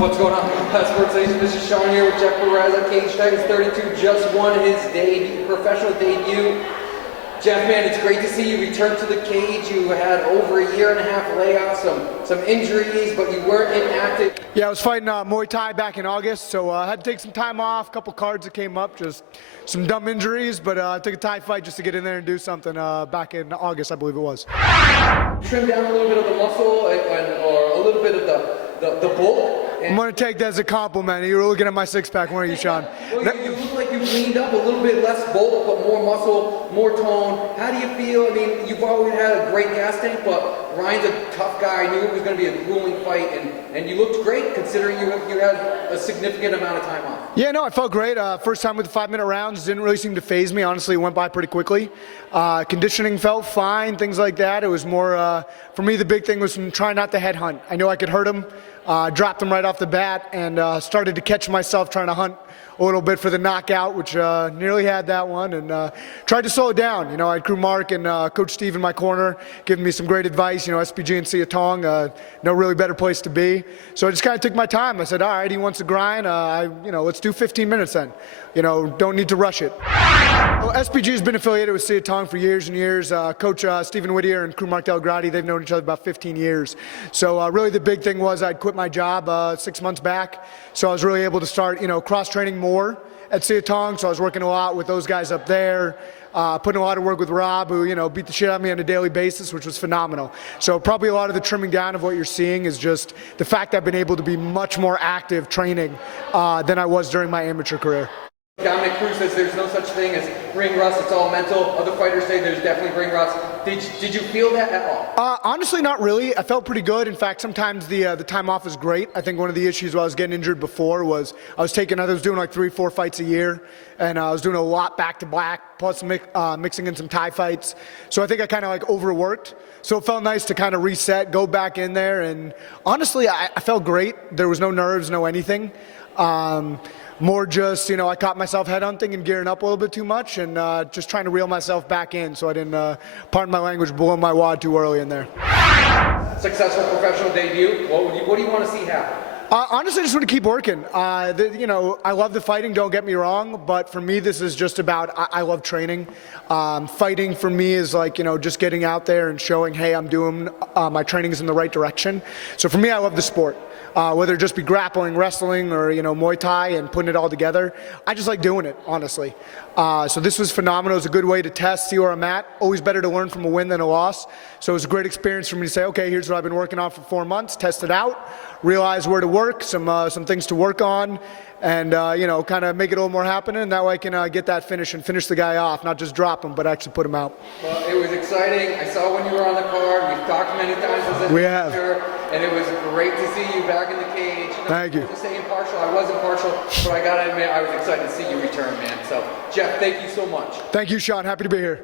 What's going on, Sports Nation? This is Sean here with Jeff Perez at Cage Titans 32. Just won his professional debut. Jeff, man, it's great to see you return to the cage. You had over a year and a half layoff, some injuries, but you weren't inactive. Yeah, I was fighting Muay Thai back in August, so I had to take some time off. A couple cards that came up, just some dumb injuries, but I took a Thai fight just to get in there and do something back in August, I believe it was. Trim down a little bit of the muscle or a little bit of the bulk. I'm going to take that as a compliment. You were looking at my six-pack, weren't you, Sean? Well, you look like you've leaned up a little bit less bulk, but more muscle, more tone. How do you feel? I mean, you've always had a great gas tank, but Ryan's a tough guy. I knew it was going to be a grueling fight, and you looked great considering you had a significant amount of time off. Yeah, no, I felt great. First time with the 5-minute rounds didn't really seem to faze me. Honestly, it went by pretty quickly. Conditioning felt fine, things like that. It was more, for me, the big thing was trying not to headhunt. I knew I could hurt him. Dropped him right off the bat and started to catch myself trying to hunt a little bit for the knockout, which nearly had that one, and tried to slow it down. You know, I had crew Mark and Coach Steve in my corner giving me some great advice. You know, SBGI and Sityodtong, no really better place to be. So I just kind of took my time. I said, all right, he wants to grind. You know, let's do 15 minutes then. You know, don't need to rush it. Well, SBG has been affiliated with Sityodtong for years and years. Coach Stephen Whittier and crew Mark Delgrati, they've known each other about 15 years. So really the big thing was I'd quit my job 6 months back. So I was really able to start, you know, cross-training more at Sityodtong. So I was working a lot with those guys up there, putting a lot of work with Rob, who, you know, beat the shit out of me on a daily basis, which was phenomenal. So probably a lot of the trimming down of what you're seeing is just the fact that I've been able to be much more active training than I was during my amateur career. Dominic Cruz says there's no such thing as ring rust, it's all mental. Other fighters say there's definitely ring rust. Did you feel that at all? Honestly, not really. I felt pretty good. In fact, sometimes the time off is great. I think one of the issues while I was getting injured before was I was doing like 3-4 fights a year, and I was doing a lot back-to-back, plus mixing in some Thai fights. So I think I kind of like overworked. So it felt nice to kind of reset, go back in there, and honestly, I felt great. There was no nerves, no anything. More just, you know, I caught myself headhunting and gearing up a little bit too much and just trying to reel myself back in so I didn't, pardon my language, blow my wad too early in there. Successful professional debut. What do you want to see happen? Honestly, I just want to keep working. You know, I love the fighting, don't get me wrong, but for me, this is just about, I love training. Fighting for me is like, you know, just getting out there and showing, hey, I'm doing, my training is in the right direction. So for me, I love the sport. Whether it just be grappling, wrestling, or, you know, Muay Thai and putting it all together. I just like doing it, honestly. So this was phenomenal. It was a good way to test, see where I'm at. Always better to learn from a win than a loss. So it was a great experience for me to say, okay, here's what I've been working on for 4 months, test it out, realize where to work, some things to work on, and you know, kind of make it a little more happening. And that way I can get that finish and finish the guy off, not just drop him, but actually put him out. Well, it was exciting. I saw when you were on the card. We've talked many times as a manager, and it was great to see you back in the cage. You know, thank you. I wasn't saying impartial. I wasn't partial, but I gotta admit, I was excited to see you return, man. So, Jeff, thank you so much. Thank you, Sean. Happy to be here.